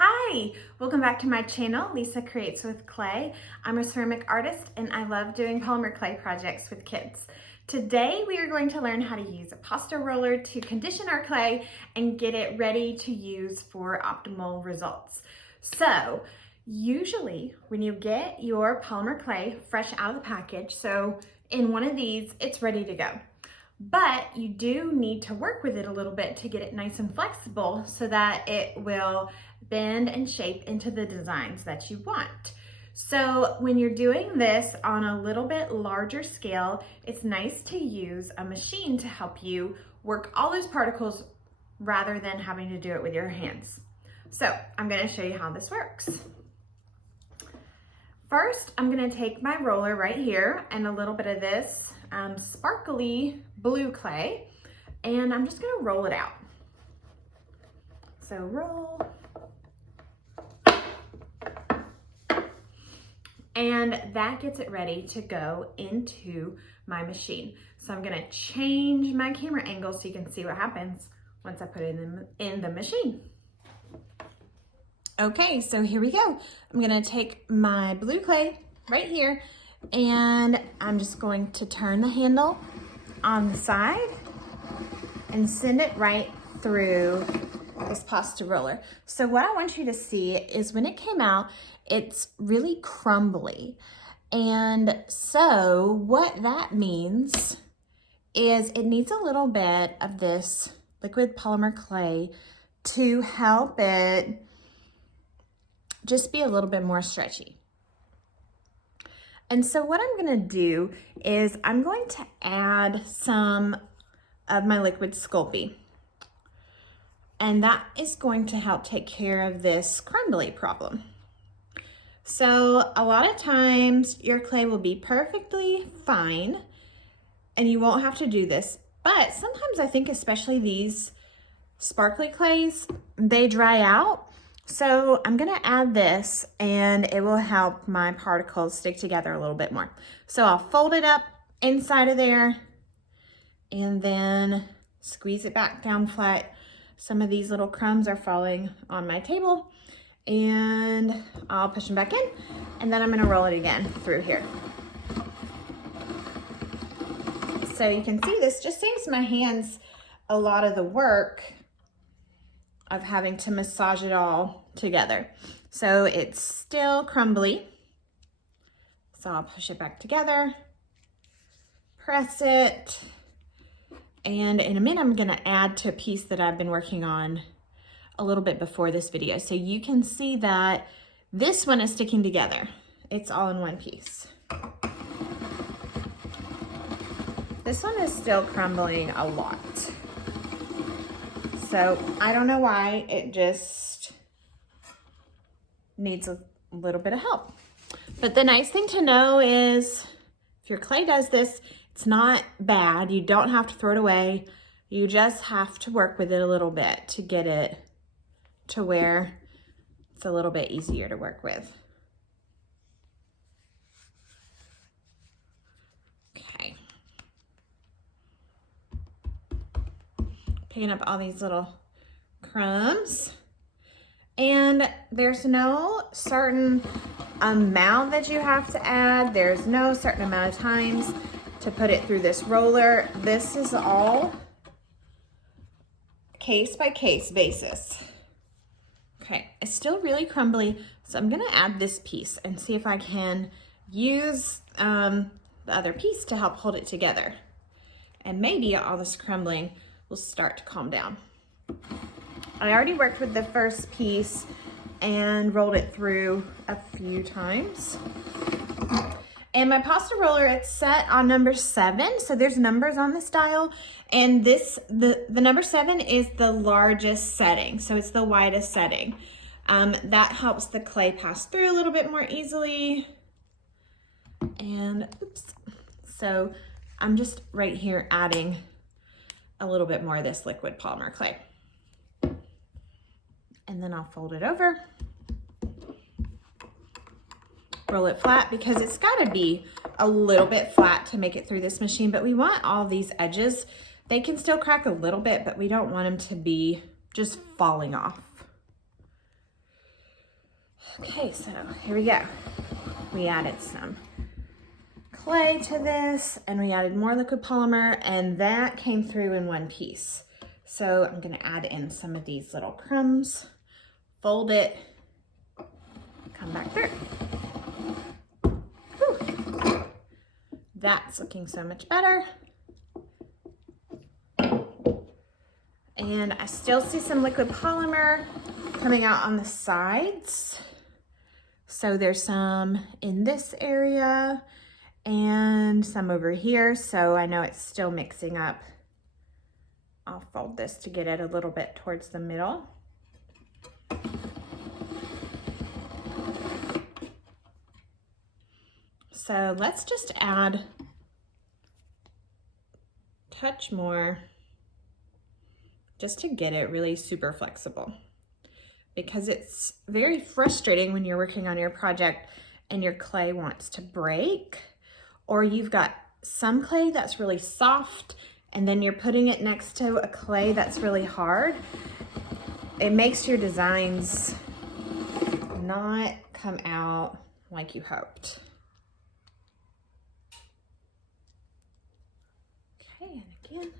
Hi, welcome back to my channel, Lisa Creates with Clay. I'm a ceramic artist and I love doing polymer clay projects with kids. Today we are going to learn how to use a pasta roller to condition our clay and get it ready to use for optimal results. So usually when you get your polymer clay fresh out of the package, so in one of these, it's ready to go. But you do need to work with it a little bit to get it nice and flexible so that it will bend and shape into the designs that you want. So when you're doing this on a little bit larger scale, it's nice to use a machine to help you work all those particles rather than having to do it with your hands. So I'm going to show you how this works. First, I'm going to take my roller right here and a little bit of this sparkly blue clay, and I'm just going to roll it out. So roll. And that gets it ready to go into my machine. So I'm gonna change my camera angle so you can see what happens once I put it in the machine. Okay, so here we go. I'm gonna take my blue clay right here and I'm just going to turn the handle on the side and send it right through this pasta roller. So what I want you to see is when it came out, it's really crumbly. And so what that means is it needs a little bit of this liquid polymer clay to help it just be a little bit more stretchy. And so what I'm gonna do is I'm going to add some of my liquid Sculpey. And that is going to help take care of this crumbly problem. So a lot of times your clay will be perfectly fine and you won't have to do this, but sometimes I think especially these sparkly clays, they dry out. So I'm gonna add this and it will help my particles stick together a little bit more. So I'll fold it up inside of there and then squeeze it back down flat. Some of these little crumbs are falling on my table and I'll push them back in and then I'm gonna roll it again through here. So you can see this just saves my hands a lot of the work of having to massage it all together. So it's still crumbly. So I'll push it back together, press it, and in a minute I'm gonna add to a piece that I've been working on a little bit before this video. So you can see that this one is sticking together. It's all in one piece. This one is still crumbling a lot. So I don't know why, it just needs a little bit of help. But the nice thing to know is if your clay does this, it's not bad. You don't have to throw it away. You just have to work with it a little bit to get it to where it's a little bit easier to work with. Okay. Picking up all these little crumbs. And there's no certain amount that you have to add. There's no certain amount of times to put it through this roller. This is all case by case basis. Okay, it's still really crumbly, so I'm gonna add this piece and see if I can use the other piece to help hold it together. And maybe all this crumbling will start to calm down. I already worked with the first piece and rolled it through a few times. And my pasta roller, it's set on number 7, so there's numbers on this dial. And the number 7 is the largest setting, so it's the widest setting. That helps the clay pass through a little bit more easily. And oops, so I'm just right here adding a little bit more of this liquid polymer clay. And then I'll fold it over. Roll it flat because it's got to be a little bit flat to make it through this machine, but we want all these edges. They can still crack a little bit, but we don't want them to be just falling off. Okay, so here we go. We added some clay to this and we added more liquid polymer, and that came through in one piece. So I'm gonna add in some of these little crumbs, fold it, come back through. Whew. That's looking so much better. And I still see some liquid polymer coming out on the sides. So there's some in this area and some over here. So I know it's still mixing up. I'll fold this to get it a little bit towards the middle. So let's just add a touch more just to get it really super flexible, because it's very frustrating when you're working on your project and your clay wants to break, or you've got some clay that's really soft and then you're putting it next to a clay that's really hard. It makes your designs not come out like you hoped. Okay, and again.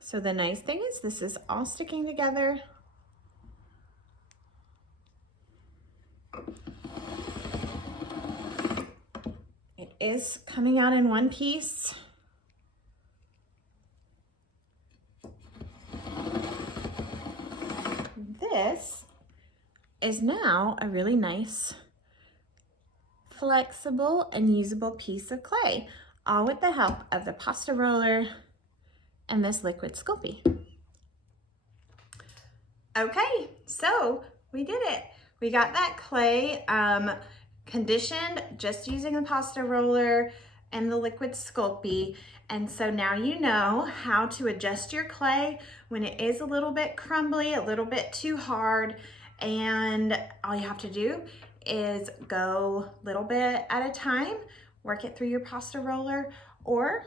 So the nice thing is this is all sticking together. It is coming out in one piece. This is now a really nice, flexible and usable piece of clay, all with the help of the pasta roller and this liquid Sculpey. Okay, so we did it. We got that clay conditioned just using the pasta roller and the liquid Sculpey. And so now you know how to adjust your clay when it is a little bit crumbly, a little bit too hard. And all you have to do is go a little bit at a time, work it through your pasta roller, or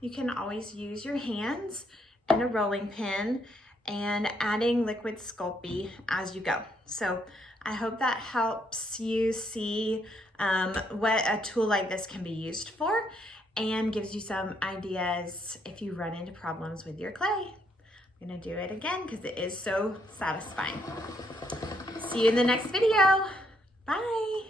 you can always use your hands and a rolling pin and adding liquid Sculpey as you go. So I hope that helps you see what a tool like this can be used for, and gives you some ideas if you run into problems with your clay. I'm gonna do it again because it is so satisfying. See you in the next video. Bye.